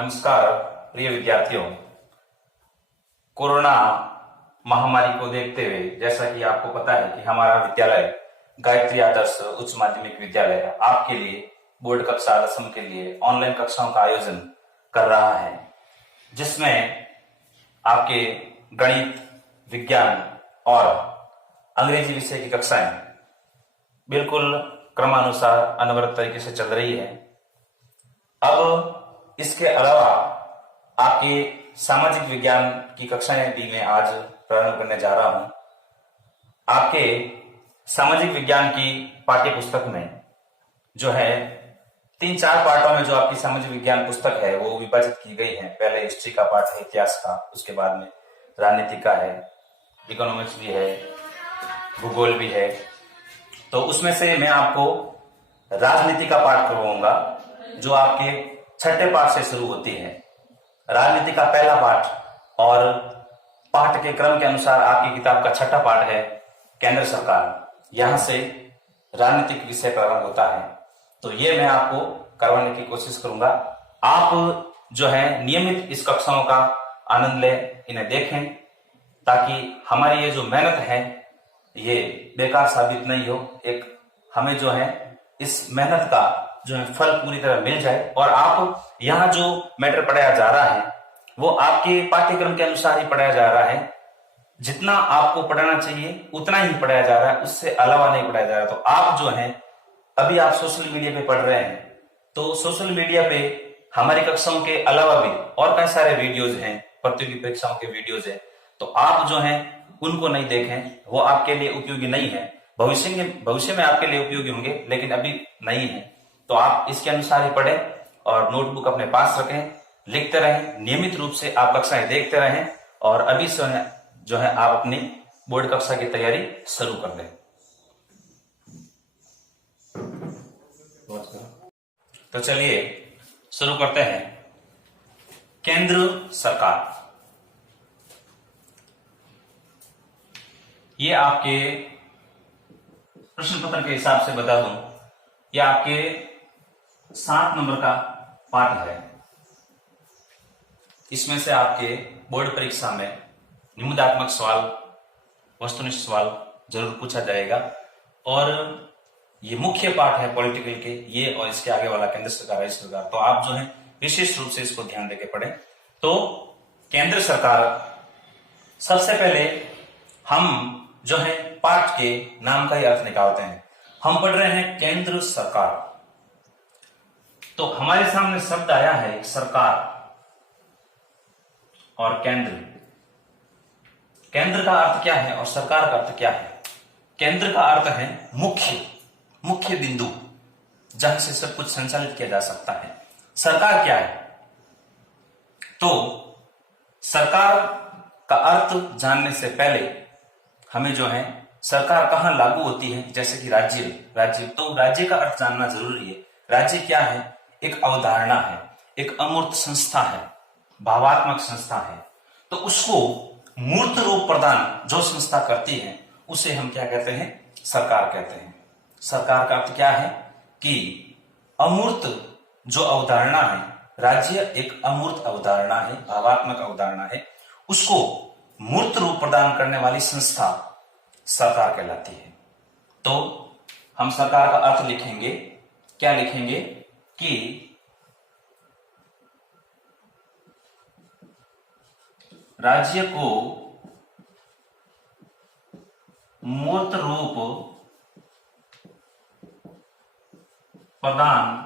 नमस्कार प्रिय विद्यार्थियों। कोरोना महामारी को देखते हुए जैसा कि आपको पता है कि हमारा विद्यालय गायत्री आदर्श उच्च माध्यमिक विद्यालय आपके लिए बोर्ड कक्षा 10वीं के लिए ऑनलाइन कक्षाओं का आयोजन कर रहा है, जिसमें आपके गणित, विज्ञान और अंग्रेजी विषय की कक्षाएं बिल्कुल क्रमानुसार अनवरत तरीके से चल रही है। अब इसके अलावा आपके सामाजिक विज्ञान की कक्षाएं भी मैं आज प्रारंभ करने जा रहा हूं। आपके सामाजिक विज्ञान की पाठ्य पुस्तक में जो है 3-4 पार्टों में जो आपकी सामाजिक विज्ञान पुस्तक है वो विभाजित की गई है। पहले हिस्ट्री का पार्ट है, इतिहास का, उसके बाद में राजनीति का है, इकोनॉमिक्स भी है, भूगोल भी है। तो उसमें से मैं आपको राजनीति का पाठ करवाऊंगा जो आपके छठे पाठ से शुरू होती है। राजनीति का पहला पाठ और पाठ के क्रम के अनुसार आपकी किताब का छठा पाठ है केंद्र सरकार। यहां से राजनीतिक विषय प्रारंभ होता है। तो ये मैं आपको करवाने की कोशिश करूंगा। आप जो है नियमित इस कक्षाओं का आनंद लें, इन्हें देखें, ताकि हमारी ये जो मेहनत है ये बेकार साबित नहीं हो। एक हमें जो है इस मेहनत का जो है फल पूरी तरह मिल जाए और आप यहाँ जो मैटर पढ़ाया जा रहा है वो आपके पाठ्यक्रम के अनुसार ही पढ़ाया जा रहा है। जितना आपको पढ़ाना चाहिए उतना ही पढ़ाया जा रहा है, उससे अलावा नहीं पढ़ाया जा रहा। तो आप जो है अभी आप सोशल मीडिया पे पढ़ रहे हैं, तो सोशल मीडिया पे हमारी कक्षाओं के अलावा भी और कई सारे वीडियोज हैं, प्रतियोगी परीक्षाओं के वीडियोज हैं। तो आप जो है उनको नहीं देखें, वो आपके लिए उपयोगी नहीं है। भविष्य में आपके लिए उपयोगी होंगे, लेकिन अभी नहीं है। तो आप इसके अनुसार ही पढ़ें और नोटबुक अपने पास रखें, लिखते रहें, नियमित रूप से आप कक्षाएं देखते रहें और अभी से जो है आप अपनी बोर्ड कक्षा की तैयारी शुरू कर दें। तो चलिए शुरू करते हैं। केंद्र सरकार, ये आपके प्रश्न पत्र के हिसाब से बता दूं, ये आपके 7 नंबर का पाठ है। इसमें से आपके बोर्ड परीक्षा में निबंधात्मक सवाल, वस्तुनिष्ठ सवाल जरूर पूछा जाएगा। और ये मुख्य पाठ है पॉलिटिकल के, ये और इसके आगे वाला केंद्र सरकार, राज्य सरकार। तो आप जो है विशेष रूप से इसको ध्यान देके पढ़ें। तो केंद्र सरकार, सबसे पहले हम जो है पाठ के नाम का ही अर्थ निकालते हैं। हम पढ़ रहे हैं केंद्र सरकार, तो हमारे सामने शब्द आया है सरकार और केंद्र। केंद्र का अर्थ क्या है और सरकार का अर्थ क्या है? केंद्र का अर्थ है मुख्य बिंदु, जहां से सब कुछ संचालित किया जा सकता है। सरकार क्या है? तो सरकार का अर्थ जानने से पहले हमें जो है सरकार कहां लागू होती है, जैसे कि राज्य, तो राज्य का अर्थ जानना जरूरी है। राज्य क्या है? एक अवधारणा है, एक अमूर्त संस्था है, भावात्मक संस्था है। तो उसको मूर्त रूप प्रदान जो संस्था करती है उसे हम क्या कहते हैं? सरकार कहते हैं। सरकार का अर्थ क्या है कि अमूर्त जो अवधारणा है, राज्य एक अमूर्त अवधारणा है, भावात्मक अवधारणा है, उसको मूर्त रूप प्रदान करने वाली संस्था सरकार कहलाती है। तो हम सरकार का अर्थ लिखेंगे, क्या लिखेंगे कि राज्य को मूर्त रूप प्रदान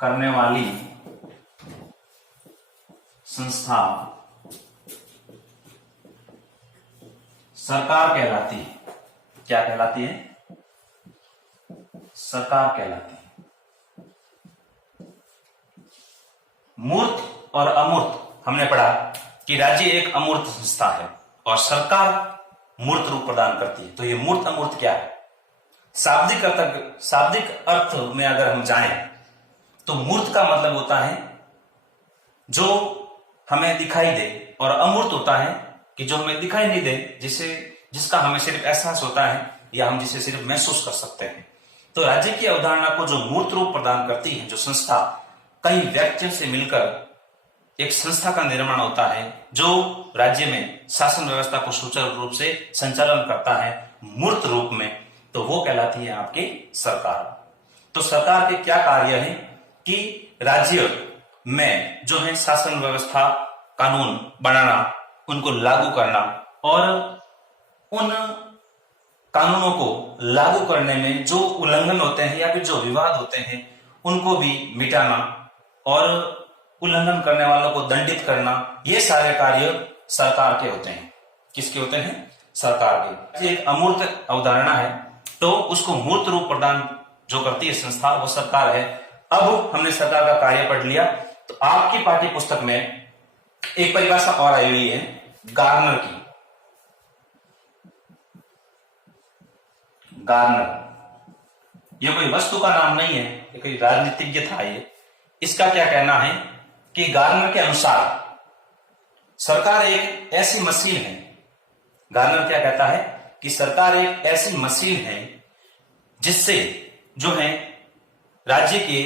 करने वाली संस्था सरकार कहलाती है। क्या कहलाती है? सरकार कहलाती है। मूर्त और अमूर्त हमने पढ़ा कि राज्य एक अमूर्त संस्था है और सरकार मूर्त रूप प्रदान करती है। तो ये मूर्त अमूर्त क्या है? शाब्दिक अर्थ में अगर हम जाएं तो मूर्त का मतलब होता है जो हमें दिखाई दे, और अमूर्त होता है कि जो हमें दिखाई नहीं दे, जिसका हमें सिर्फ एहसास होता है या हम जिसे सिर्फ महसूस कर सकते हैं। तो राज्य की अवधारणा को जो मूर्त रूप प्रदान करती है जो संस्था, कई व्यक्तियों से मिलकर एक संस्था का निर्माण होता है जो राज्य में शासन व्यवस्था को सुचारू रूप से संचालन करता है मूर्त रूप में, तो वो कहलाती है आपकी सरकार। तो सरकार के क्या कार्य है कि राज्य में जो है शासन व्यवस्था, कानून बनाना, उनको लागू करना और उन कानूनों को लागू करने में जो उल्लंघन होते हैं या फिर जो विवाद होते हैं उनको भी मिटाना और उल्लंघन करने वालों को दंडित करना, ये सारे कार्य सरकार के होते हैं। किसके होते हैं? सरकार के। एक अमूर्त अवधारणा है तो उसको मूर्त रूप प्रदान जो करती है संस्था वो सरकार है। अब हमने सरकार का कार्य पढ़ लिया, तो आपकी पाठ्य पुस्तक में एक परिभाषा और आई हुई है गार्नर की। गार्नर ये कोई वस्तु का नाम नहीं है, ये कोई राजनीतिज्ञ था ये। इसका क्या कहना है कि गार्नर के अनुसार सरकार एक ऐसी मशीन है, गार्नर क्या कहता है कि सरकार एक ऐसी मशीन है जिससे जो है राज्य के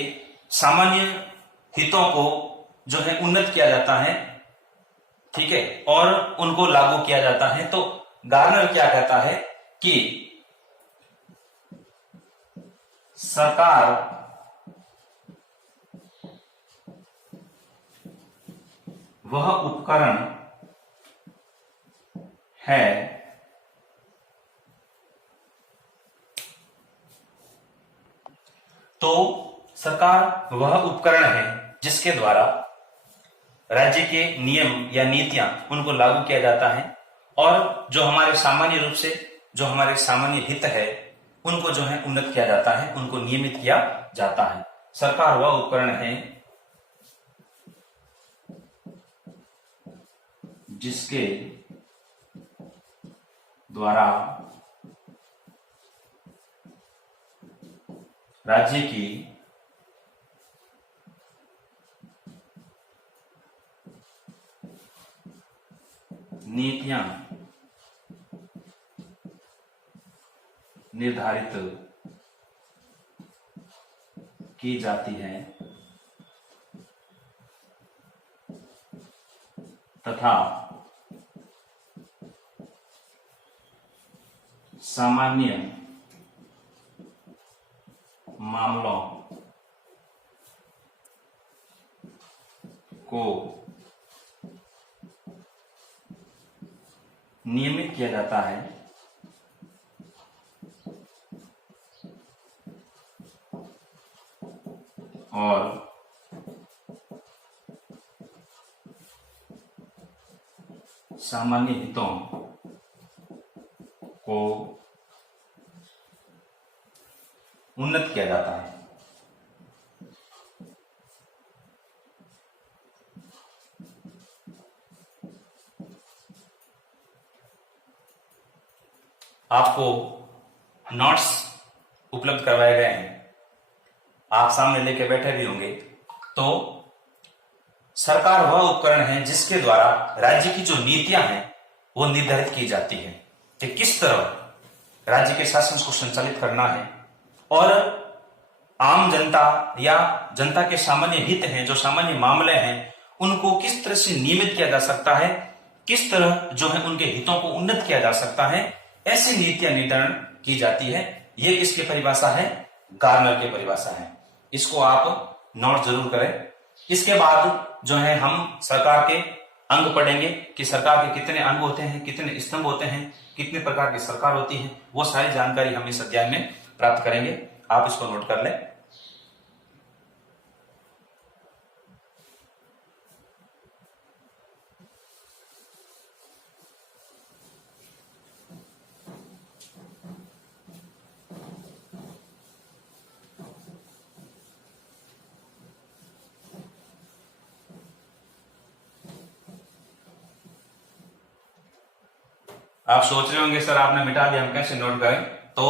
सामान्य हितों को जो है उन्नत किया जाता है, ठीक है, और उनको लागू किया जाता है। तो गार्नर क्या कहता है कि सरकार वह उपकरण है तो सरकार वह उपकरण है जिसके द्वारा राज्य के नियम या नीतियां उनको लागू किया जाता है और जो हमारे सामान्य रूप से जो हमारे सामान्य हित है उनको जो है उन्नत किया जाता है, उनको नियमित किया जाता है। सरकार वह उपकरण है जिसके द्वारा राज्य की नीतियां निर्धारित की जाती है तथा सामान्य मामलों को नियमित किया जाता है और सामान्य हितों को उन्नत किया जाता है। आपको नोट्स उपलब्ध करवाए गए हैं, आप सामने लेके बैठे भी होंगे। तो सरकार वह उपकरण है जिसके द्वारा राज्य की जो नीतियां हैं वो निर्धारित की जाती है कि किस तरह राज्य के शासन को संचालित करना है और आम जनता या जनता के सामान्य हित हैं, जो सामान्य मामले हैं, उनको किस तरह से नियमित किया जा सकता है, किस तरह जो है उनके हितों को उन्नत किया जा सकता है, ऐसी नीतियां निर्धारण की जाती है। ये किसकी परिभाषा है? गार्नर की परिभाषा है। इसको आप नोट जरूर करें। इसके बाद जो है हम सरकार के अंग पढ़ेंगे कि सरकार के कितने अंग होते हैं, कितने स्तंभ होते हैं, कितने प्रकार की सरकार होती है, वो सारी जानकारी हम इस अध्याय में प्राप्त करेंगे। आप इसको नोट कर लें। आप सोच रहे होंगे सर आपने मिटा दिया, हम कैसे नोट करें? तो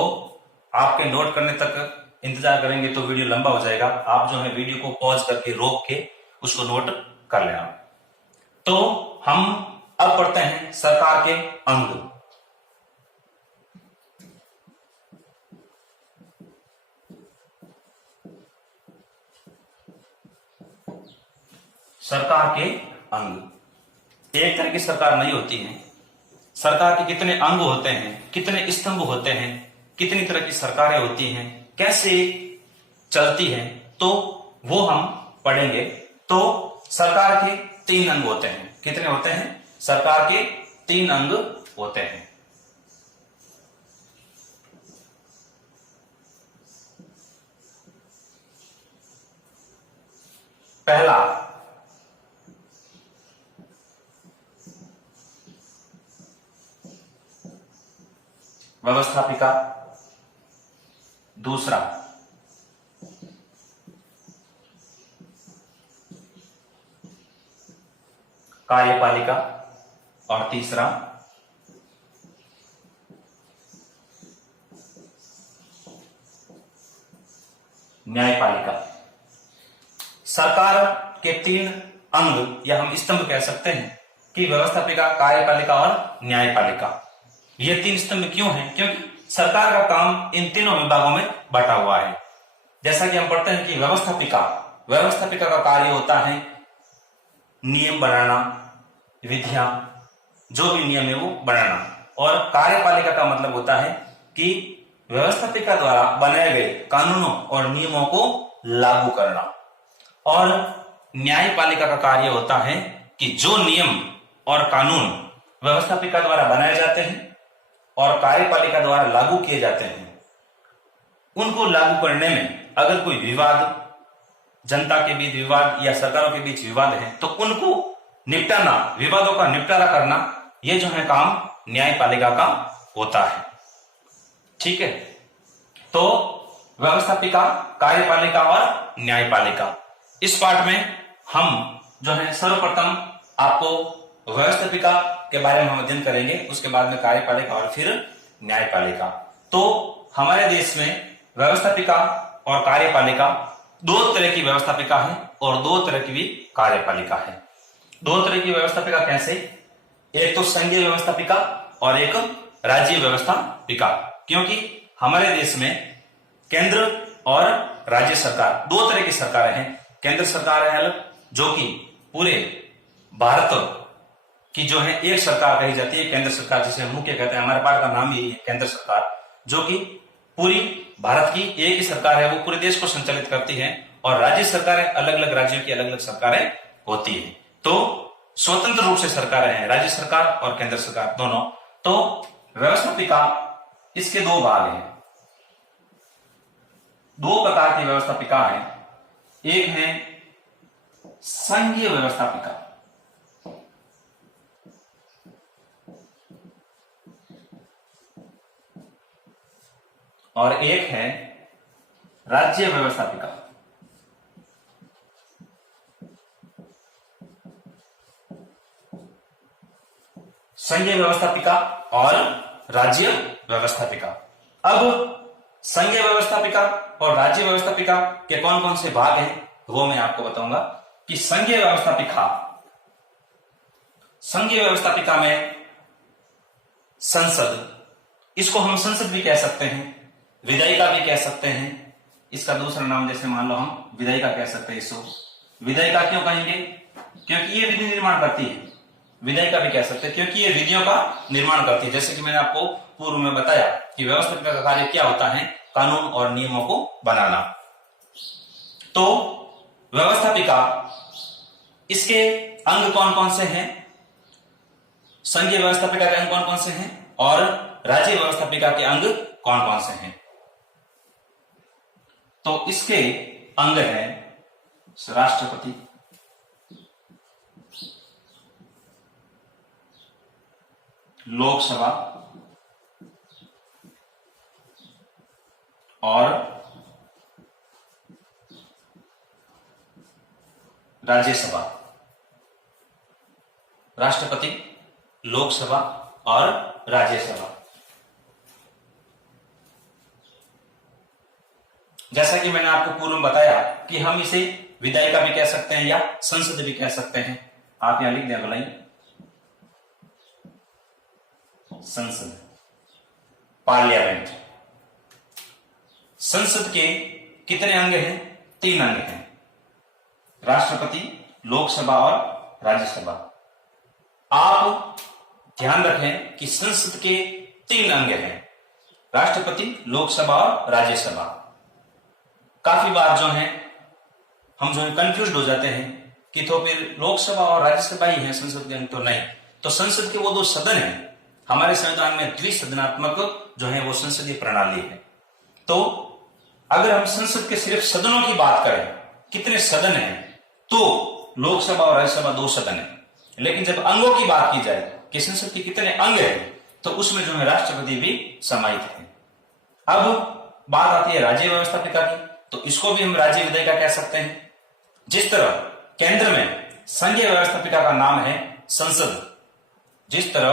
आपके नोट करने तक इंतजार करेंगे तो वीडियो लंबा हो जाएगा। आप जो है वीडियो को पॉज करके रोक के उसको नोट कर लेना। तो हम अब पढ़ते हैं सरकार के अंग। सरकार के अंग। एक तरह की सरकार नहीं होती है। सरकार के कितने अंग होते हैं, कितने स्तंभ होते हैं, कितनी तरह की सरकारें होती हैं, कैसे चलती हैं, तो वो हम पढ़ेंगे। तो सरकार के 3 अंग होते हैं। कितने होते हैं? सरकार के 3 अंग होते हैं। पहला व्यवस्थापिका, दूसरा कार्यपालिका और तीसरा न्यायपालिका। सरकार के 3 अंग या हम स्तंभ कह सकते हैं कि व्यवस्थापिका, कार्यपालिका और न्यायपालिका। ये 3 स्तंभ क्यों हैं? क्योंकि सरकार का काम इन तीनों विभागों में बटा हुआ है। जैसा कि हम पढ़ते हैं कि व्यवस्थापिका का कार्य होता है नियम बनाना, विधियां, जो भी नियम है वो बनाना। और कार्यपालिका का मतलब होता है कि व्यवस्थापिका द्वारा बनाए गए कानूनों और नियमों को लागू करना। और न्यायपालिका का कार्य होता है कि जो नियम और कानून व्यवस्थापिका द्वारा बनाए जाते हैं और कार्यपालिका द्वारा लागू किए जाते हैं, उनको लागू करने में अगर कोई विवाद, जनता के बीच विवाद या सरकारों के बीच विवाद है, तो उनको निपटाना, विवादों का निपटारा करना, यह जो है काम न्यायपालिका का होता है। ठीक है, तो व्यवस्थापिका, कार्यपालिका और न्यायपालिका। इस पार्ट में हम जो है सर्वप्रथम आपको व्यवस्थापिका के बारे में हम अध्ययन करेंगे, उसके बाद में कार्यपालिका और फिर न्यायपालिका। तो हमारे देश में व्यवस्थापिका और कार्यपालिका, 2 तरह की व्यवस्थापिका है और 2 तरह की भी कार्यपालिका है। 2 तरह की व्यवस्थापिका कैसे? एक तो संघीय व्यवस्थापिका और एक राज्य व्यवस्थापिका। क्योंकि हमारे देश में केंद्र और राज्य सरकार, 2 तरह की सरकारें हैं। केंद्र सरकार है अलग, जो कि पूरे भारत की जो है एक सरकार कही जाती है, केंद्र सरकार, जिसे हम मुख्य कहते हैं। हमारे पार्ट का नाम ही है केंद्र सरकार, जो कि पूरी भारत की एक ही सरकार है, वो पूरे देश को संचालित करती है। और राज्य सरकारें, अलग अलग राज्यों की अलग अलग सरकारें होती है। तो स्वतंत्र रूप से सरकारें हैं, राज्य सरकार और केंद्र सरकार दोनों। तो व्यवस्थापिका, इसके 2 भाग हैं, 2 प्रकार की व्यवस्थापिका है। एक है संघीय व्यवस्थापिका और एक है राज्य व्यवस्थापिका। संघीय व्यवस्थापिका और राज्य व्यवस्थापिका। अब संघीय व्यवस्थापिका और राज्य व्यवस्थापिका के कौन कौन से भाग हैं वो मैं आपको बताऊंगा। कि संघीय व्यवस्थापिका में संसद, इसको हम संसद भी कह सकते हैं, विधायिका भी कह सकते हैं। इसका दूसरा नाम जैसे मान लो हम विधायिका कह सकते हैं। इसको विधायिका क्यों कहेंगे? क्योंकि ये विधि निर्माण करती है। विधायिका भी कह सकते हैं क्योंकि ये विधियों का निर्माण करती है। जैसे कि मैंने आपको पूर्व में बताया कि व्यवस्थापिका का कार्य क्या होता है, कानून और नियमों को बनाना। तो व्यवस्थापिका, इसके अंग कौन कौन से हैं? संघीय व्यवस्थापिका के अंग कौन कौन से हैं और राज्य व्यवस्थापिका के अंग कौन कौन से हैं? तो इसके अंग हैं राष्ट्रपति, लोकसभा और राज्यसभा। राष्ट्रपति, लोकसभा और राज्यसभा। जैसा कि मैंने आपको पूर्व में बताया कि हम इसे विधायिका भी कह सकते हैं या संसद भी कह सकते हैं। आप यहां लिख दें भलाई, संसद, पार्लियामेंट। संसद के कितने अंग हैं? 3 अंग हैं, राष्ट्रपति, लोकसभा और राज्यसभा। आप ध्यान रखें कि संसद के 3 अंग हैं, राष्ट्रपति, लोकसभा और राज्यसभा। काफी बार जो है हम जो है कंफ्यूज हो जाते हैं कि तो फिर लोकसभा और राज्यसभा ही है संसद के अंग, तो नहीं। तो संसद के वो 2 सदन हैं। हमारे संविधान में द्विसदनात्मक जो है वो संसदीय प्रणाली है। तो अगर हम संसद के सिर्फ सदनों की बात करें, कितने सदन हैं, तो लोकसभा और राज्यसभा 2 सदन हैं। लेकिन जब अंगों की बात की जाए कि संसद के कितने अंग हैं, तो उसमें जो है राष्ट्रपति भी समाहित है। अब बात आती है राज्य व्यवस्थापिका की, तो इसको भी हम राज्य विधायिका कह सकते हैं। जिस तरह केंद्र में संघीय व्यवस्थापिका का नाम है संसद, जिस तरह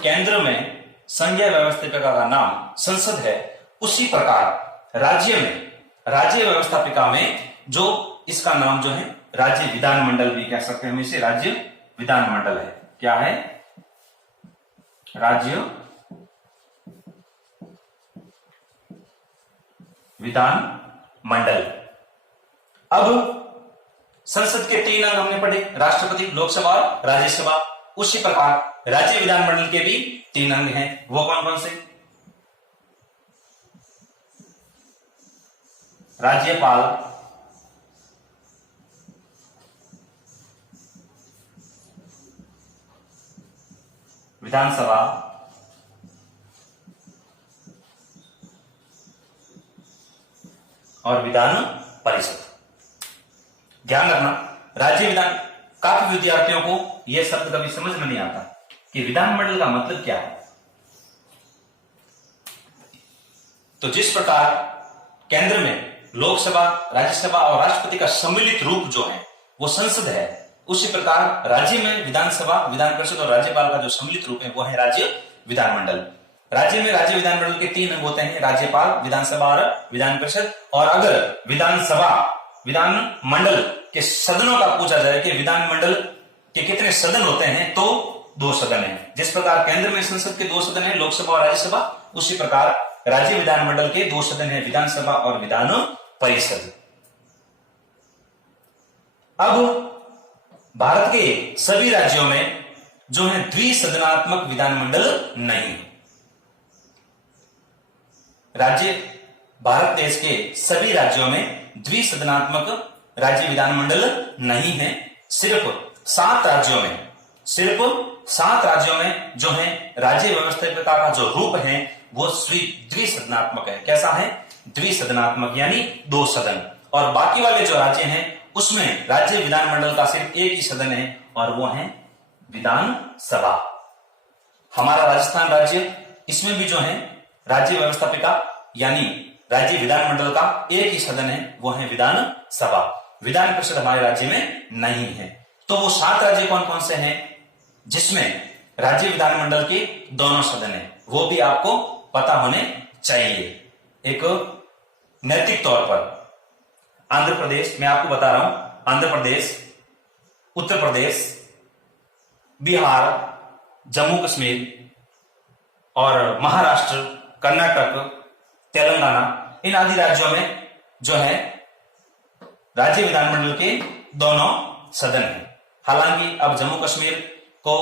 केंद्र में संघीय व्यवस्थापिका का नाम संसद है, उसी प्रकार राज्य में राज्य व्यवस्थापिका में जो इसका नाम जो है राज्य विधानमंडल भी कह सकते हैं हम इसे, राज्य विधानमंडल है। क्या है? राज्य विधानमंडल। अब संसद के 3 अंग हमने पढ़े, राष्ट्रपति, लोकसभा और राज्यसभा। उसी प्रकार राज्य विधानमंडल के भी 3 अंग हैं। वो कौन कौन से? राज्यपाल, विधानसभा और विधान परिषद। ध्यान रखना, राज्य विधान, काफी विद्यार्थियों को यह शब्द कभी समझ में नहीं आता कि विधानमंडल का मतलब क्या है। तो जिस प्रकार केंद्र में लोकसभा, राज्यसभा और राष्ट्रपति का सम्मिलित रूप जो है वो संसद है, उसी प्रकार राज्य में विधानसभा, विधान परिषद और राज्यपाल का जो सम्मिलित रूप है वो है राज्य विधानमंडल। राज्य में राज्य विधानमंडल के 3 अंग होते हैं, राज्यपाल, विधानसभा और विधान परिषद। और अगर विधानसभा, विधानमंडल के सदनों का पूछा जाए कि विधानमंडल के कितने सदन होते हैं, तो 2 सदन हैं। जिस प्रकार केंद्र में संसद के 2 सदन हैं, लोकसभा और राज्यसभा, उसी प्रकार राज्य विधानमंडल के 2 सदन हैं, विधानसभा और विधान परिषद। अब भारत के सभी राज्यों में जो है द्विसदनात्मक विधानमंडल नहीं है। राज्य, भारत देश के सभी राज्यों में द्विसदनात्मक राज्य विधानमंडल नहीं है। सिर्फ 7 राज्यों में, सिर्फ 7 राज्यों में जो है राज्य व्यवस्थापिका का जो रूप है वो द्विसदनात्मक है। कैसा है? द्विसदनात्मक, यानी 2 सदन। और बाकी वाले जो राज्य हैं उसमें राज्य विधानमंडल का सिर्फ 1 ही सदन है और वो है विधानसभा। हमारा राजस्थान राज्य, इसमें भी जो है राज्य व्यवस्थापिका यानी राज्य विधानमंडल का 1 ही सदन है, वो है विधानसभा। विधान परिषद हमारे राज्य में नहीं है। तो वो 7 राज्य कौन कौन से हैं जिसमें राज्य विधानमंडल के दोनों सदन है, वो भी आपको पता होने चाहिए एक नैतिक तौर पर। आंध्र प्रदेश, मैं आपको बता रहा हूं, आंध्र प्रदेश, उत्तर प्रदेश, बिहार, जम्मू कश्मीर और महाराष्ट्र, कर्नाटक, तेलंगाना, इन आदि राज्यों में जो है राज्य विधानमंडल के दोनों सदन हैं। हालांकि अब जम्मू कश्मीर को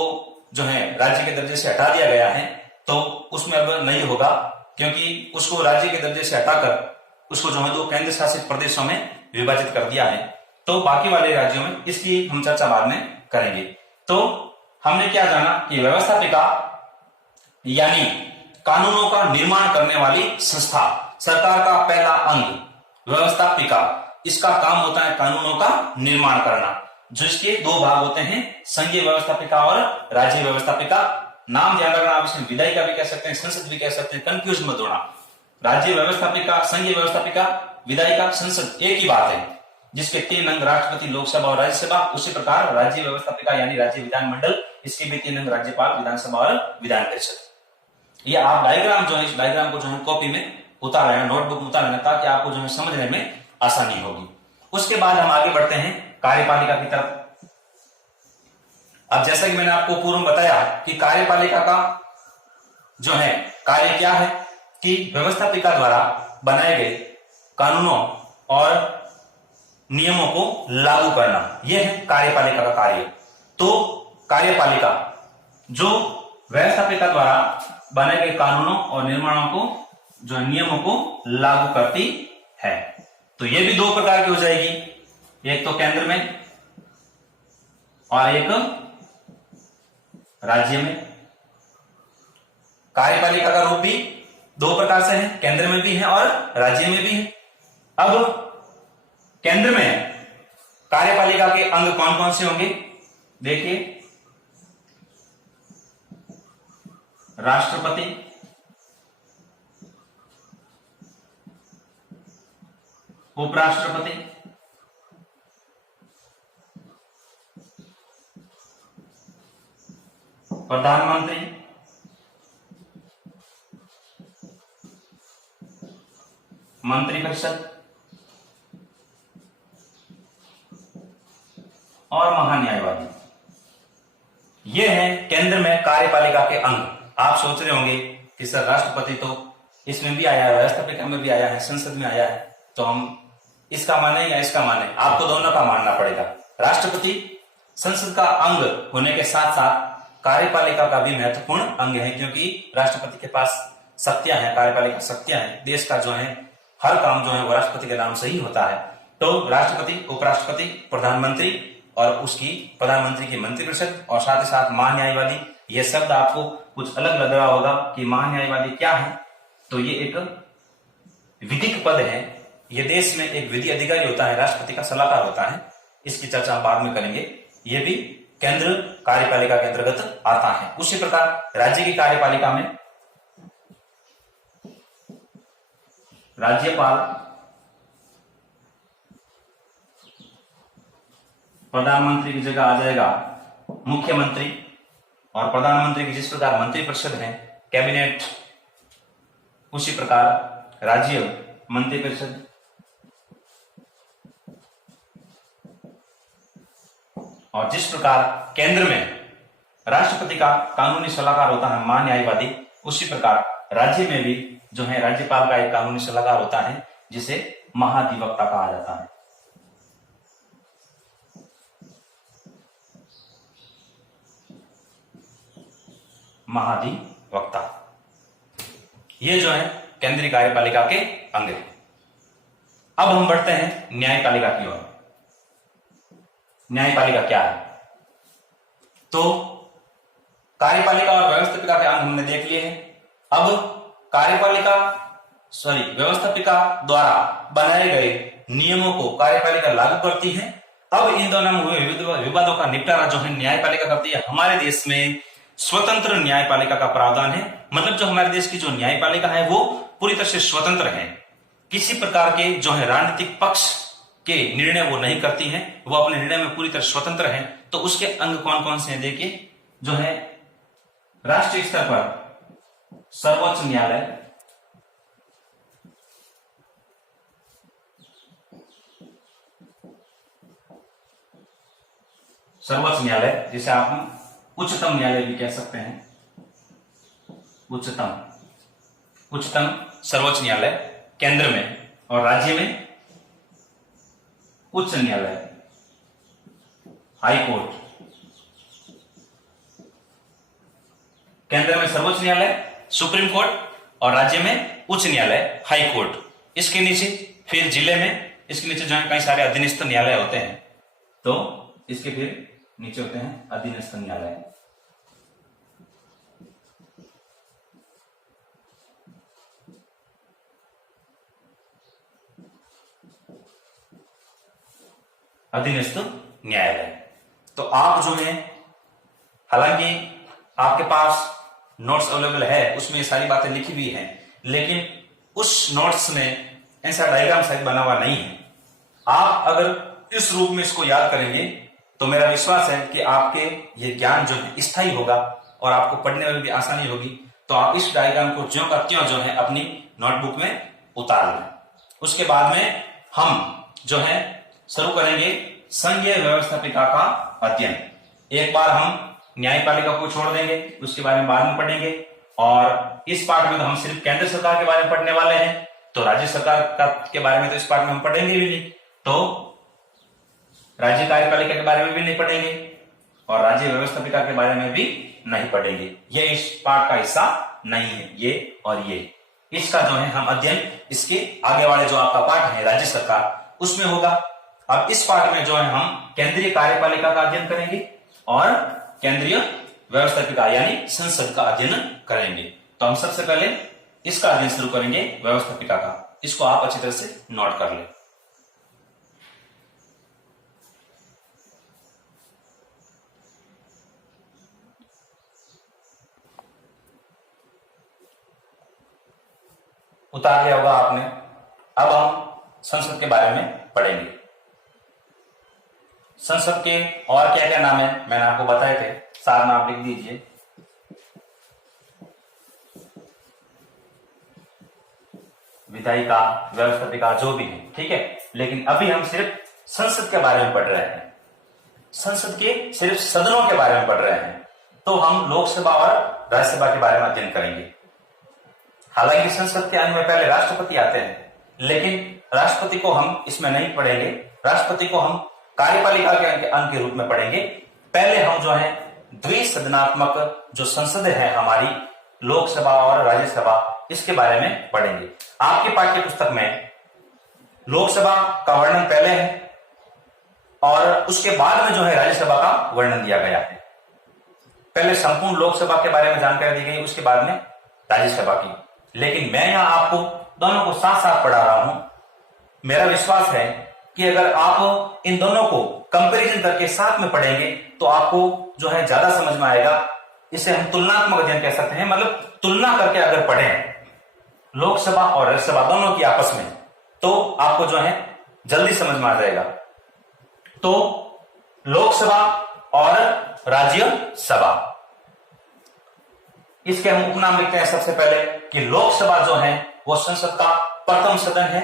जो है राज्य के दर्जे से हटा दिया गया है, तो उसमें अब नहीं होगा, क्योंकि उसको राज्य के दर्जे से हटाकर उसको जो है 2 केंद्र शासित प्रदेशों में विभाजित कर दिया है। तो बाकी वाले राज्यों में इसकी हम चर्चा बाद में करेंगे। तो हमने क्या जाना कि व्यवस्थापिका यानी कानूनों का निर्माण करने वाली संस्था, सरकार का पहला अंग व्यवस्थापिका, इसका काम होता है कानूनों का निर्माण करना, जो इसके 2 भाग होते हैं, संघीय व्यवस्थापिका और राज्य व्यवस्थापिका। नाम ध्यान रखना, आप इसमें विधायिका भी कह सकते हैं, संसद भी कह सकते हैं, कंफ्यूज मत होना। राज्य व्यवस्थापिका, संघीय व्यवस्थापिका, विधायिका, संसद एक ही बात है, जिसके 3 अंग राष्ट्रपति, लोकसभा और राज्यसभा। उसी प्रकार राज्य व्यवस्थापिका यानी राज्य विधानमंडल, इसके भी 3 अंग राज्यपाल, विधानसभा और विधान परिषद। ये आप डायग्राम जो है, इस डायग्राम को जो है कॉपी में उतार लेना, नोटबुक में उतार लेना, ताकि आपको जो है समझने में आसानी होगी। उसके बाद हम आगे बढ़ते हैं कार्यपालिका की तरफ। अब जैसा कि मैंने आपको पूर्व बताया कि कार्यपालिका का जो है कार्य क्या है कि व्यवस्थापिका द्वारा बनाए गए कानूनों और नियमों को लागू करना, यह है कार्यपालिका का कार्य। तो कार्यपालिका जो व्यवस्थापिका द्वारा बनाए गए कानूनों और निर्माणों को, जो नियमों को लागू करती है। तो यह भी दो प्रकार की हो जाएगी, एक तो केंद्र में और एक राज्य में। कार्यपालिका का रूप भी दो प्रकार से है, केंद्र में भी है और राज्य में भी है। अब केंद्र में कार्यपालिका के अंग कौन कौन से होंगे, देखिए, राष्ट्रपति, उपराष्ट्रपति, प्रधानमंत्री, मंत्रिपरिषद और महान्यायवादी। ये है केंद्र में कार्यपालिका के अंग। आप सोच रहे होंगे कि सर राष्ट्रपति तो इसमें भी आया है, व्यवस्थापिका में भी आया है, संसद में आया है, तो हम इसका माने या इसका माने? आपको दोनों का मानना पड़ेगा। राष्ट्रपति संसद का अंग होने के साथ साथ कार्यपालिका का भी महत्वपूर्ण अंग है, क्योंकि राष्ट्रपति के पास शक्तियां हैं, कार्यपालिका शक्तियां हैं। देश का जो है हर काम जो है वो राष्ट्रपति के नाम से ही होता है। तो राष्ट्रपति, उपराष्ट्रपति, प्रधानमंत्री और उसकी प्रधानमंत्री की मंत्रिपरिषद और साथ ही साथ महान्यायवादी। ये शब्द आपको कुछ अलग लग रहा होगा कि महान्यायवादी क्या है। तो ये एक विधिक पद है, ये देश में एक विधि अधिकारी होता है, राष्ट्रपति का सलाहकार होता है। इसकी चर्चा हम बाद में करेंगे। ये भी केंद्र कार्यपालिका के अंतर्गत आता है। उसी प्रकार राज्य की कार्यपालिका में राज्यपाल, प्रधानमंत्री की जगह आ जाएगा मुख्यमंत्री, और प्रधानमंत्री की जिस प्रकार मंत्रिपरिषद है, कैबिनेट, उसी प्रकार राज्य मंत्रिपरिषद, और जिस प्रकार केंद्र में राष्ट्रपति का कानूनी सलाहकार होता है महान्यायवादी, उसी प्रकार राज्य में भी जो है राज्यपाल का एक कानूनी सलाहकार होता है जिसे महाधिवक्ता कहा जाता है। महाधिवक्ता, ये जो है केंद्रीय कार्यपालिका के अंग है। अब हम बढ़ते हैं न्यायपालिका की ओर। न्यायपालिका क्या है? तो कार्यपालिका और व्यवस्थापिका के अंग हमने देख लिए हैं। अब व्यवस्थापिका द्वारा बनाए गए नियमों को कार्यपालिका लागू करती है। अब इन दोनों में हुए विवादों का निपटारा जो है न्यायपालिका करती है। हमारे देश में स्वतंत्र न्यायपालिका का प्रावधान है, मतलब जो हमारे देश की जो न्यायपालिका है वो पूरी तरह से स्वतंत्र है। किसी प्रकार के जो है राजनीतिक पक्ष के निर्णय वो नहीं करती हैं, वो अपने निर्णय में पूरी तरह स्वतंत्र हैं। तो उसके अंग कौन कौन से हैं देखिए, जो है राष्ट्रीय स्तर पर सर्वोच्च न्यायालय, सर्वोच्च न्यायालय जिसे आप उच्चतम न्यायालय भी कह सकते हैं, उच्चतम सर्वोच्च न्यायालय केंद्र में, और राज्य में उच्च न्यायालय, हाई कोर्ट। केंद्र में सर्वोच्च न्यायालय सुप्रीम कोर्ट और राज्य में उच्च न्यायालय हाई कोर्ट। इसके नीचे फिर जिले में इसके नीचे जो है कई सारे अधीनस्थ न्यायालय होते हैं, तो इसके फिर नीचे होते हैं अधीनस्थ न्यायालय। अधीनस्थ न्यायालय। तो आप जो है, हालांकि आपके पास नोट्स अवेलेबल है, उसमें ये सारी बातें लिखी हुई हैं, लेकिन उस नोट्स में ऐसा डायग्राम शायद बना हुआ नहीं है। आप अगर इस रूप में इसको याद करेंगे तो मेरा विश्वास है कि आपके ये ज्ञान जो है स्थायी होगा और आपको पढ़ने में भी आसानी होगी। तो आप इस डायग्राम को ज्यों का त्यों जो है अपनी नोटबुक में उतार लें। उसके बाद में हम जो है शुरू करेंगे संघीय व्यवस्थापिका का अध्ययन। एक बार हम न्यायपालिका को छोड़ देंगे, उसके बारे में बाद में पढ़ेंगे, और इस पार्ट में तो हम सिर्फ केंद्र सरकार के बारे में पढ़ने वाले हैं, तो राज्य सरकार के बारे में तो इस पार्ट में हम पढ़ेंगे भी नहीं। तो राज्य कार्यपालिका के बारे में भी नहीं पढ़ेंगे और राज्य व्यवस्थापिका के बारे में भी नहीं पढ़ेंगे। ये इस पाठ का हिस्सा नहीं है, ये और ये। इसका जो है हम अध्ययन इसके आगे वाले जो आपका पाठ है राज्य सरकार, उसमें होगा। अब इस पाठ में जो है हम केंद्रीय कार्यपालिका का अध्ययन करेंगे और केंद्रीय व्यवस्थापिका यानी संसद का अध्ययन करेंगे। तो हम सबसे पहले इसका अध्ययन शुरू करेंगे, व्यवस्थापिका का। इसको आप अच्छी तरह से नोट कर लें। उतार लिया होगा आपने। अब हम संसद के बारे में पढ़ेंगे। संसद के और क्या क्या नाम है मैंने आपको बताए थे, साथ में आप लिख दीजिए। विधायिका, व्यवस्थापिका, जो भी है, ठीक है। लेकिन अभी हम सिर्फ संसद के बारे में पढ़ रहे हैं, संसद के सिर्फ सदनों के बारे में पढ़ रहे हैं। तो हम लोकसभा और राज्यसभा के बारे में अध्ययन करेंगे। हालांकि संसद के अंग में पहले राष्ट्रपति आते हैं, लेकिन राष्ट्रपति को हम इसमें नहीं पढ़ेंगे। राष्ट्रपति को हम कार्यपालिका के अंग के रूप में पढ़ेंगे। पहले हम जो है द्विसदनात्मक जो संसद है हमारी, लोकसभा और राज्यसभा, इसके बारे में पढ़ेंगे। आपकी पाठ्य पुस्तक में लोकसभा का वर्णन पहले है और उसके बाद में जो है राज्यसभा का वर्णन दिया गया है। पहले संपूर्ण लोकसभा के बारे में जानकारी दी गई, उसके बाद में राज्यसभा की। लेकिन मैं यहां आपको दोनों को साथ साथ पढ़ा रहा हूं। मेरा विश्वास है कि अगर आप इन दोनों को कंपैरिजन करके साथ में पढ़ेंगे तो आपको जो है ज्यादा समझ में आएगा। इसे हम तुलनात्मक अध्ययन कह सकते हैं, मतलब तुलना करके अगर पढ़ें लोकसभा और राज्यसभा दोनों की आपस में, तो आपको जो है जल्दी समझ में आ जाएगा। तो लोकसभा और राज्यसभा, इसके हम उपनाम लिखते हैं सबसे पहले कि लोकसभा जो है वो संसद का प्रथम सदन है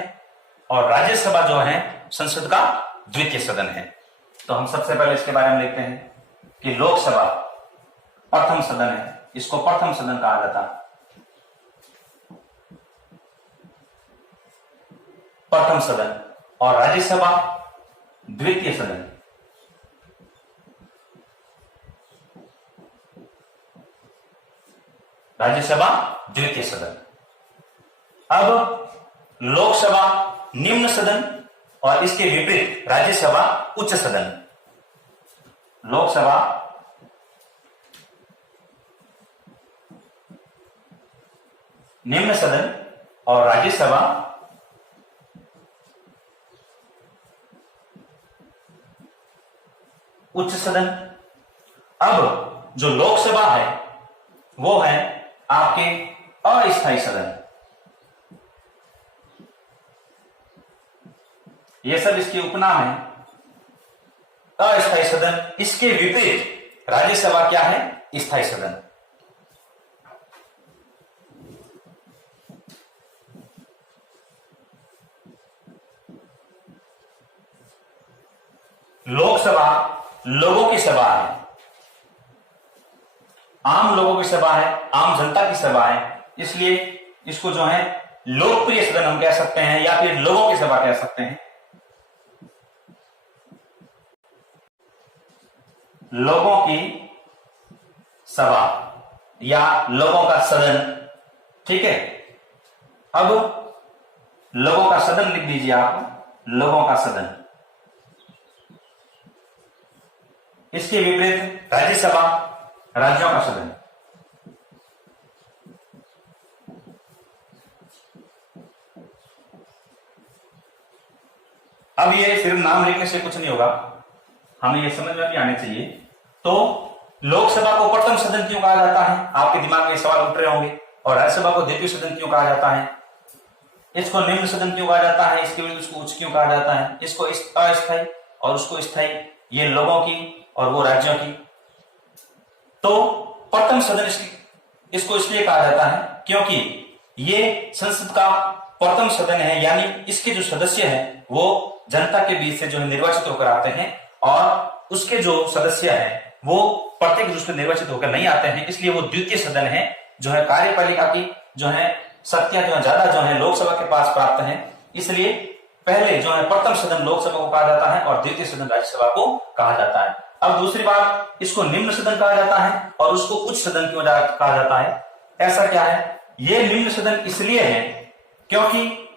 और राज्यसभा जो है संसद का द्वितीय सदन है। तो हम सबसे पहले इसके बारे में लिखते हैं कि लोकसभा प्रथम सदन है, इसको प्रथम सदन कहा जाता है, प्रथम सदन, और राज्यसभा द्वितीय सदन। राज्यसभा द्वितीय सदन। अब लोकसभा निम्न सदन और इसके विपरीत राज्यसभा उच्च सदन। लोकसभा निम्न सदन और राज्यसभा उच्च सदन। अब जो लोकसभा है वो है आपके अस्थायी सदन। ये सब इसके उपनाम है, अस्थायी सदन। इसके विपरीत राज्यसभा क्या है? स्थायी सदन। लोकसभा लोगों की सभा है, आम लोगों की सभा है, आम जनता की सभा है, इसलिए इसको जो है लोकप्रिय सदन हम कह सकते हैं या फिर लोगों की सभा कह सकते हैं। लोगों की सभा या लोगों का सदन, ठीक है। अब लोगों का सदन लिख दीजिए आप, लोगों का सदन। इसके विपरीत राज्यसभा राज्यों का सदन। अब ये सिर्फ नाम लिखने से कुछ नहीं होगा, हमें ये समझ में भी आने चाहिए। तो लोकसभा को प्रथम सदन क्यों कहा जाता है? आपके दिमाग में सवाल उठ रहे होंगे। और राज्यसभा को द्वितीय सदन क्यों कहा जाता है? इसको निम्न सदन क्यों कहा जाता है? इसके विरुद्ध उसको उच्च क्यों कहा जाता है? इसको अस्थायी और उसको स्थायी, ये लोगों की और वो राज्यों की। तो प्रथम सदन इसको इसलिए कहा जाता है क्योंकि ये संसद का प्रथम सदन है, यानी इसके जो सदस्य हैं वो जनता के बीच से जो है निर्वाचित होकर आते हैं और उसके जो सदस्य हैं वो प्रत्येक रूप से निर्वाचित होकर नहीं आते हैं, इसलिए वो द्वितीय सदन है। जो है कार्यपालिका की जो है शक्तियां जो है ज्यादा जो है लोकसभा के पास प्राप्त हैं, इसलिए पहले जो है प्रथम सदन लोकसभा को कहा जाता है और द्वितीय सदन राज्यसभा को कहा जाता है। अब दूसरी बात, इसको निम्न सदन कहा जाता है और उसको उच्च सदन क्यों कहा जाता है? ऐसा क्या है? ये निम्न सदन इसलिए है क्योंकि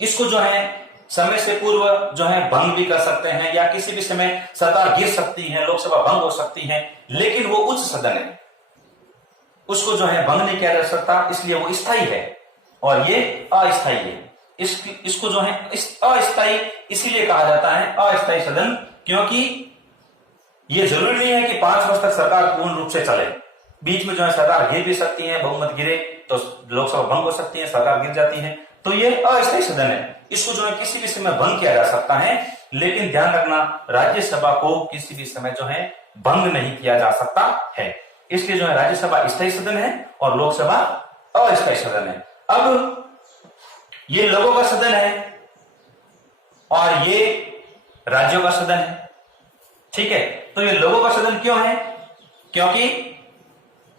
इसको जो है समय से पूर्व जो है भंग भी कर सकते हैं या किसी भी समय सरकार गिर सकती है, लोकसभा भंग हो सकती है, लेकिन वो उच्च सदन है, उसको जो है भंग नहीं किया जा सकता, इसलिए वो स्थायी है और ये अस्थायी है। इसको जो है अस्थायी इसीलिए कहा जाता है अस्थायी सदन, क्योंकि ये जरूरी नहीं है कि 5 वर्ष तक सरकार पूर्ण रूप से चले। बीच में जो है सरकार गिर भी सकती है, बहुमत गिरे तो लोकसभा भंग हो सकती है, सरकार गिर जाती है, तो ये अस्थायी सदन है। इसको जो है किसी भी समय भंग किया जा सकता है, लेकिन ध्यान रखना राज्यसभा को किसी भी समय जो है भंग नहीं किया जा सकता है। इसलिए जो है राज्यसभा स्थायी सदन है और लोकसभा अस्थायी सदन है। अब ये लोगों का सदन है और ये राज्यों का सदन है, ठीक है। तो ये लोगों का सदन क्यों है? क्योंकि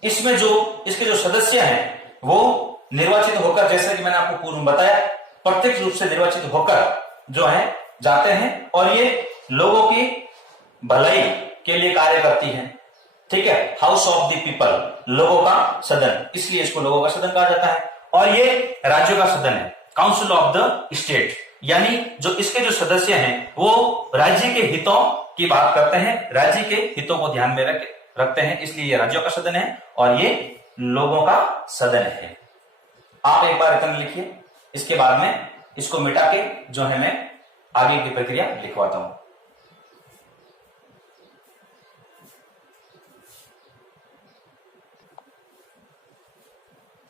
इसमें जो इसके जो सदस्य हैं वो निर्वाचित होकर, जैसे कि मैंने आपको पूर्व में बताया, प्रत्यक्ष रूप से निर्वाचित होकर जो है जाते हैं और ये लोगों की भलाई के लिए कार्य करती है, ठीक है। हाउस ऑफ द पीपल, लोगों का सदन, इसलिए इसको लोगों का सदन कहा जाता है। और ये राज्यों का सदन है, काउंसिल ऑफ द स्टेट, यानी जो इसके जो सदस्य हैं वो राज्य के हितों की बात करते हैं, राज्य के हितों को ध्यान में रखते हैं, इसलिए ये राज्यों का सदन है और ये लोगों का सदन है। आप एक बार इतना लिखिए, इसके बाद में इसको मिटा के जो है मैं आगे की प्रक्रिया लिखवाता हूं।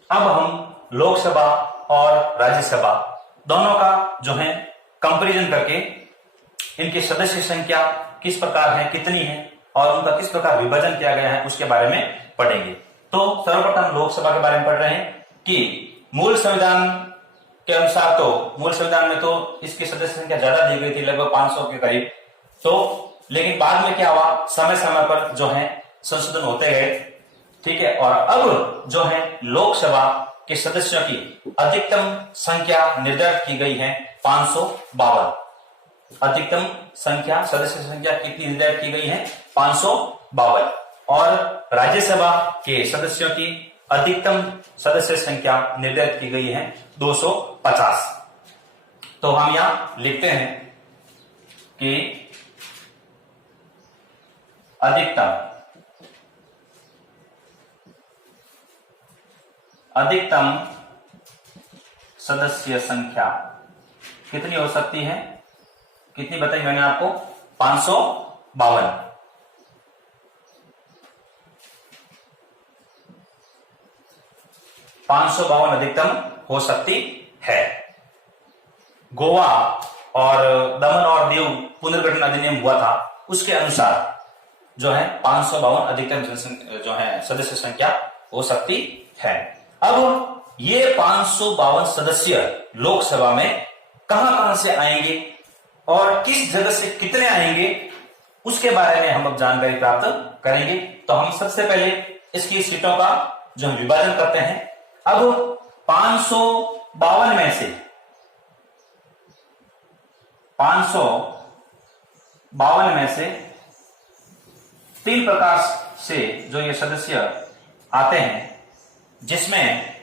अब हम लोकसभा और राज्यसभा दोनों का जो है कंपैरिजन करके इनकी सदस्य संख्या किस प्रकार है, कितनी है और उनका किस प्रकार विभाजन किया गया है उसके बारे में पढ़ेंगे। तो सर्वप्रथम लोकसभा के बारे में पढ़ रहे हैं कि मूल संविधान के अनुसार, तो मूल संविधान में तो इसकी सदस्य संख्या ज्यादा दी गई थी, लगभग 500 के करीब, तो लेकिन बाद में क्या हुआ, समय समय पर जो है संशोधन होते गए, ठीक है। और अब जो है लोकसभा के सदस्यों की अधिकतम संख्या निर्धारित की गई है 552। अधिकतम संख्या, सदस्य संख्या कितनी निर्धारित की गई है? 552। और राज्यसभा के सदस्यों की अधिकतम सदस्य संख्या निर्धारित की गई है 250। तो हम यहां लिखते हैं कि अधिकतम सदस्य संख्या कितनी हो सकती है? कितनी बताई मैंने आपको? 552। 552 अधिकतम हो सकती है। गोवा और दमन और दीव पुनर्गठन अधिनियम हुआ था, उसके अनुसार जो है 552 अधिकतम जो है सदस्य संख्या हो सकती है। अब ये 552 सदस्य लोकसभा में कहां कहां से आएंगे और किस जगह से कितने आएंगे उसके बारे में हम अब जानकारी प्राप्त करेंगे। तो हम सबसे पहले इसकी सीटों का जो हम विभाजन करते हैं। अब 552 में से 3 प्रकार से जो ये सदस्य आते हैं, जिसमें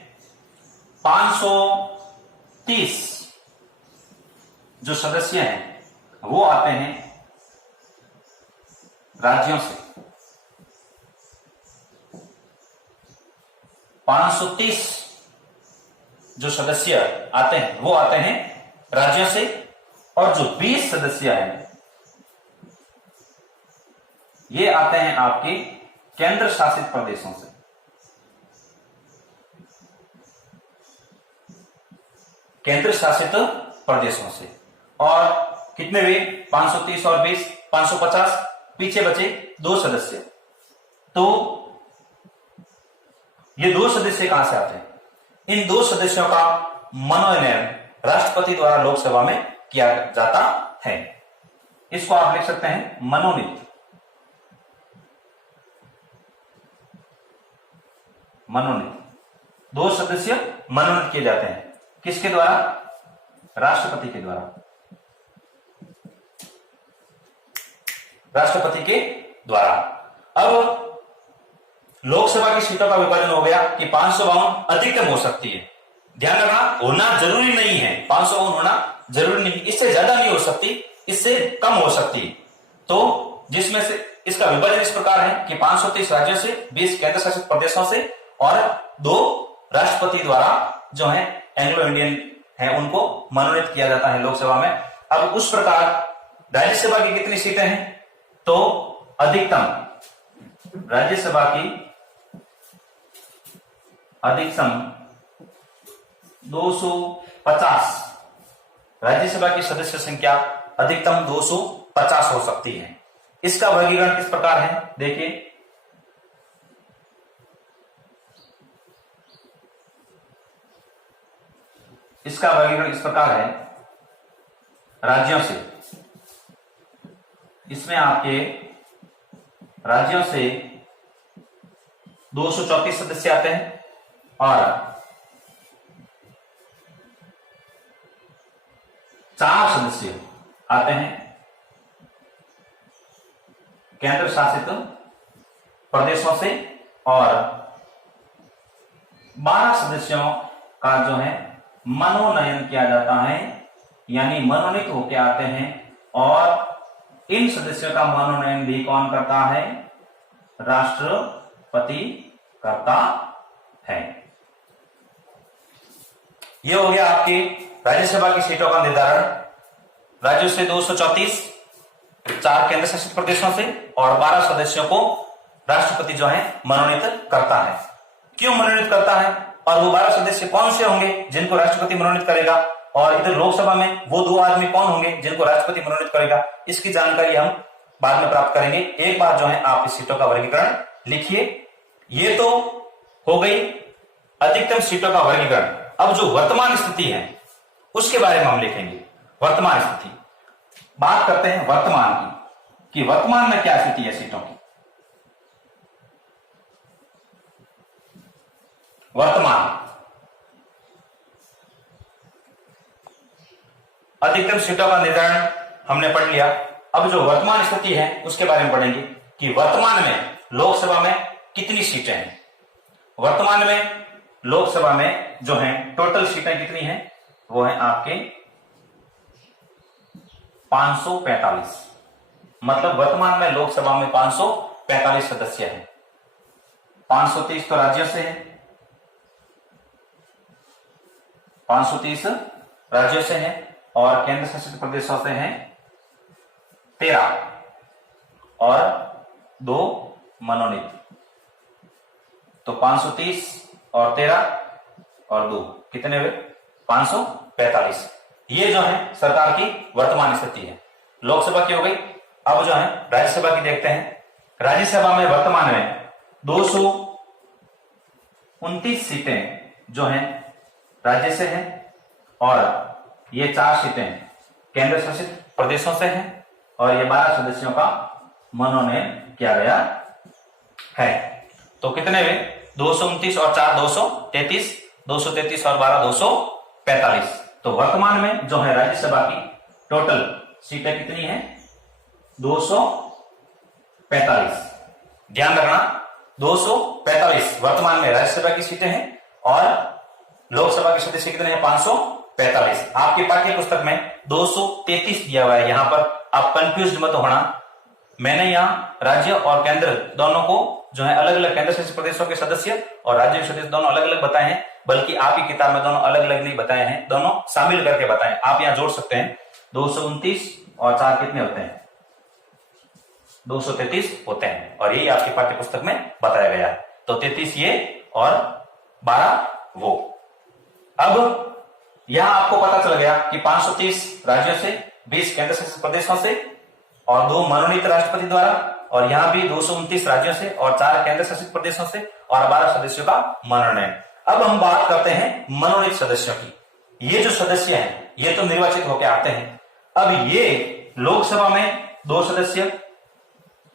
530 जो सदस्य हैं वो आते हैं राज्यों से। 530 जो सदस्य आते हैं वो आते हैं राज्यों से, और जो 20 सदस्य हैं ये आते हैं आपके केंद्र शासित प्रदेशों से। केंद्र शासित प्रदेशों से। और कितने हुए? 530 और 20, 550। पीछे बचे 2 सदस्य। तो ये 2 सदस्य कहां से आते हैं? इन 2 सदस्यों का मनोनयन राष्ट्रपति द्वारा लोकसभा में किया जाता है। इसको आप लिख सकते हैं मनोनीत। 2 सदस्य मनोनीत किए जाते हैं। किसके द्वारा? राष्ट्रपति के द्वारा, राष्ट्रपति के द्वारा। अब लोकसभा की सीटों का विभाजन हो गया कि 552 अधिकतम हो सकती है। ध्यान रखना, होना जरूरी नहीं है, 552 होना जरूरी नहीं, इससे ज्यादा नहीं हो सकती, इससे कम हो सकती। तो जिसमें से इसका विभाजन इस प्रकार है कि 530 राज्यों से, 20 केंद्र शासित प्रदेशों से और 2 राष्ट्रपति द्वारा जो है एंग्लो इंडियन है उनको मनोनीत किया जाता है लोकसभा में। अब उस प्रकार राज्यसभा की कितनी सीटें हैं? तो अधिकतम राज्यसभा की अधिकतम 250, राज्यसभा की सदस्य संख्या अधिकतम 250 हो सकती है। इसका वर्गीकरण किस प्रकार है देखिए, इसका वर्गीकरण इस प्रकार है राज्यों से। इसमें आपके राज्यों से 234 सदस्य आते हैं और 4 सदस्य आते हैं केंद्र शासित प्रदेशों से और 12 सदस्यों का जो है मनोनयन किया जाता है, यानी मनोनीत होकर आते हैं। और इन सदस्यों का मनोनयन भी कौन करता है? राष्ट्रपति करता है। यह हो गया आपकी राज्यसभा की सीटों का निर्धारण। राज्यों से 234, 4 केंद्र शासित प्रदेशों से और 12 सदस्यों को राष्ट्रपति जो है मनोनीत करता है। क्यों मनोनीत करता है और वो 12 सदस्य कौन से होंगे जिनको राष्ट्रपति मनोनीत करेगा, और इधर लोकसभा में वो 2 आदमी कौन होंगे जिनको राष्ट्रपति मनोनीत करेगा, इसकी जानकारी हम बाद में प्राप्त करेंगे। एक बार जो है आप इस सीटों का वर्गीकरण लिखिए। ये तो हो गई अधिकतम सीटों का वर्गीकरण। अब जो वर्तमान स्थिति है उसके बारे में हम लिखेंगे। वर्तमान स्थिति, बात करते हैं वर्तमान की कि वर्तमान में क्या स्थिति है सीटों की। वर्तमान अधिकतम सीटों का निर्धारण हमने पढ़ लिया। अब जो वर्तमान स्थिति है उसके बारे में पढ़ेंगे कि वर्तमान में लोकसभा में कितनी सीटें हैं। वर्तमान में लोकसभा में जो है टोटल सीटें कितनी हैं? वो है आपके 545। मतलब वर्तमान में लोकसभा में 545 सदस्य हैं। 530 तो राज्यों से है, 530 राज्यों से है और केंद्र शासित प्रदेशों से हैं 13 और 2 मनोनीत। तो 530 और 13 और 2 कितने हुए? 545। ये जो है सरकार की वर्तमान स्थिति है। लोकसभा की हो गई। अब जो है राज्यसभा की देखते हैं। राज्यसभा में वर्तमान में 229 सीटें जो हैं राज्य से हैं और ये 4 सीटें केंद्र शासित प्रदेशों से हैं और ये 12 सदस्यों का मनोनयन किया गया है। तो कितने हुए? 229 और 4 233, 233 और 12 245। तो वर्तमान में जो है राज्यसभा की टोटल सीटें कितनी हैं? 245। ध्यान रखना, 245 वर्तमान में राज्यसभा की सीटें हैं और लोकसभा के सदस्य कितने हैं? 545। आपकी पाठ्य पुस्तक में 233 दिया हुआ है। यहां पर आप कंफ्यूज मत होना। मैंने यहाँ राज्य और केंद्र दोनों को जो है अलग अलग, केंद्र शासित प्रदेशों के सदस्य और राज्य के सदस्य दोनों अलग अलग बताए हैं, बल्कि आपकी किताब में दोनों अलग अलग नहीं बताए हैं, दोनों शामिल करके बताएं। आप यहाँ जोड़ सकते हैं। 229 और 4 कितने होते हैं? 233 होते हैं और यही आपकी पाठ्य पुस्तक में बताया गया है। तो 33 ये और 12 वो। अब यहां आपको पता चल गया कि 530 राज्यों से, 20 केंद्र शासित प्रदेशों से और 2 मनोनीत राष्ट्रपति द्वारा, और यहां भी 229 राज्यों से और 4 केंद्र शासित प्रदेशों से और 12 सदस्यों का मनोनयन। अब हम बात करते हैं मनोनीत सदस्यों की। ये जो सदस्य हैं ये तो निर्वाचित होकर आते हैं। अब ये लोकसभा में 2 सदस्य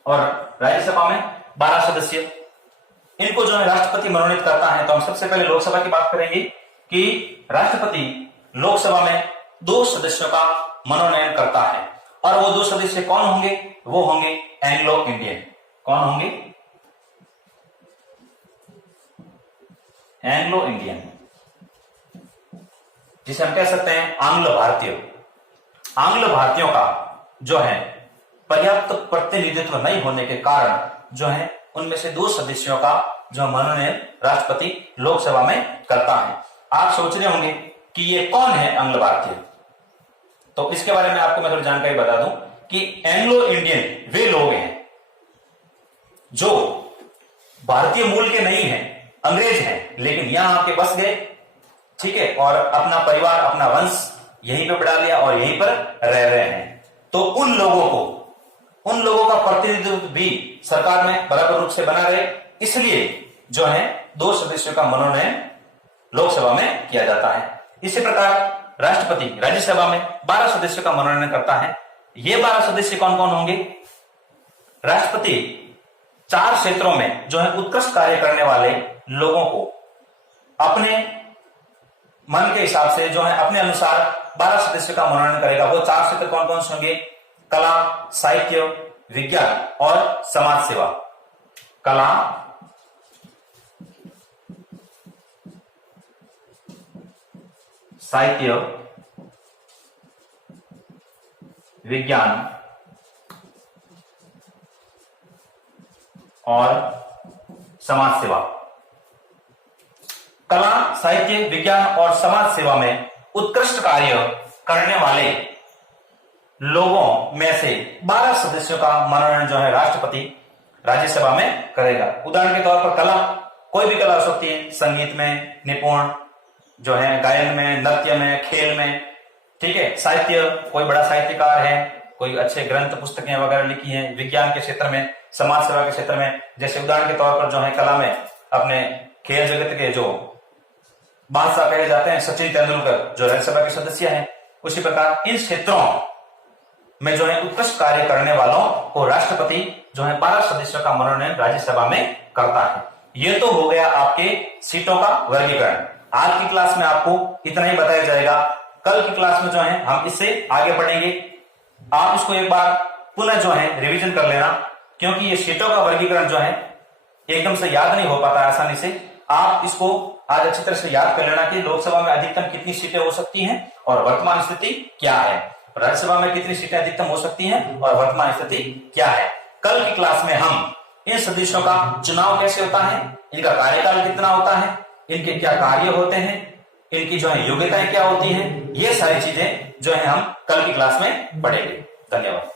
और राज्यसभा में 12 सदस्य, इनको जो है राष्ट्रपति मनोनीत करता है। तो हम सबसे पहले लोकसभा की बात करेंगे कि राष्ट्रपति लोकसभा में दो सदस्यों का मनोनयन करता है। और वो दो सदस्य कौन होंगे? वो होंगे एंग्लो इंडियन। कौन होंगे? एंग्लो इंडियन, जिसे हम कह सकते हैं आंग्ल भारतीय। आंग्ल भारतीयों का जो है पर्याप्त प्रतिनिधित्व नहीं होने के कारण जो है उनमें से दो सदस्यों का जो मनोनयन राष्ट्रपति लोकसभा में करता है। आप सोच रहे होंगे कि ये कौन है आंग्ल भारतीय, तो इसके बारे में आपको मैं थोड़ी जानकारी बता दूं कि एंग्लो इंडियन वे लोग हैं जो भारतीय मूल के नहीं हैं, अंग्रेज हैं, लेकिन यहां आके बस गए, ठीक है, और अपना परिवार अपना वंश यहीं पे बढ़ा लिया और यहीं पर रह रहे हैं। तो उन लोगों का प्रतिनिधित्व भी सरकार में बराबर रूप से बना रहे, इसलिए जो है दो सदस्यों का मनोनयन लोकसभा में किया जाता है। इसी प्रकार राष्ट्रपति राज्यसभा में 12 सदस्यों का मनोनयन करता है। ये 12 सदस्य कौन कौन होंगे? राष्ट्रपति 4 क्षेत्रों में जो है उत्कृष्ट कार्य करने वाले लोगों को अपने मन के हिसाब से जो है अपने अनुसार 12 सदस्यों का मनोनयन करेगा। वो 4 क्षेत्र कौन कौन से होंगे? कला, साहित्य, विज्ञान और समाज सेवा। कला, साहित्य, विज्ञान और समाज सेवा। कला, साहित्य, विज्ञान और समाज सेवा में उत्कृष्ट कार्य करने वाले लोगों में से 12 सदस्यों का मनोनयन जो है राष्ट्रपति राज्यसभा में करेगा। उदाहरण के तौर पर कला, कोई भी कला हो सकती है, संगीत में निपुण जो है, गायन में, नृत्य में, खेल में, ठीक है। साहित्य, कोई बड़ा साहित्यकार है, कोई अच्छे ग्रंथ पुस्तकें वगैरह लिखी हैं। विज्ञान के क्षेत्र में, समाज सेवा के क्षेत्र में, जैसे उदाहरण के तौर पर जो है कला में अपने खेल जगत के जो बादशाह कहे जाते हैं सचिन तेंदुलकर, जो राज्यसभा के सदस्य हैं। उसी प्रकार इन क्षेत्रों में जो है उत्कृष्ट कार्य करने वालों को राष्ट्रपति जो है 12 सदस्यों का मनोनयन राज्यसभा में करता है। ये तो हो गया आपके सीटों का वर्गीकरण। आज की क्लास में आपको इतना ही बताया जाएगा। कल की क्लास में जो है हम इससे आगे बढ़ेंगे। आप इसको एक बार पुनः जो है रिवीजन कर लेना, क्योंकि ये सीटों का वर्गीकरण जो है एकदम से याद नहीं हो पाता आसानी से। आप इसको आज अच्छी तरह से याद कर लेना कि लोकसभा में अधिकतम कितनी सीटें हो सकती हैं और वर्तमान स्थिति क्या है। राज्यसभा में कितनी सीटें अधिकतम हो सकती हैं और वर्तमान स्थिति क्या है। कल की क्लास में हम इन सदस्यों का चुनाव कैसे होता है, इनका कार्यकाल कितना होता है, इनके क्या कार्य होते हैं, इनकी जो है योग्यताएं क्या होती हैं, ये सारी चीजें जो है हम कल की क्लास में पढ़ेंगे। धन्यवाद।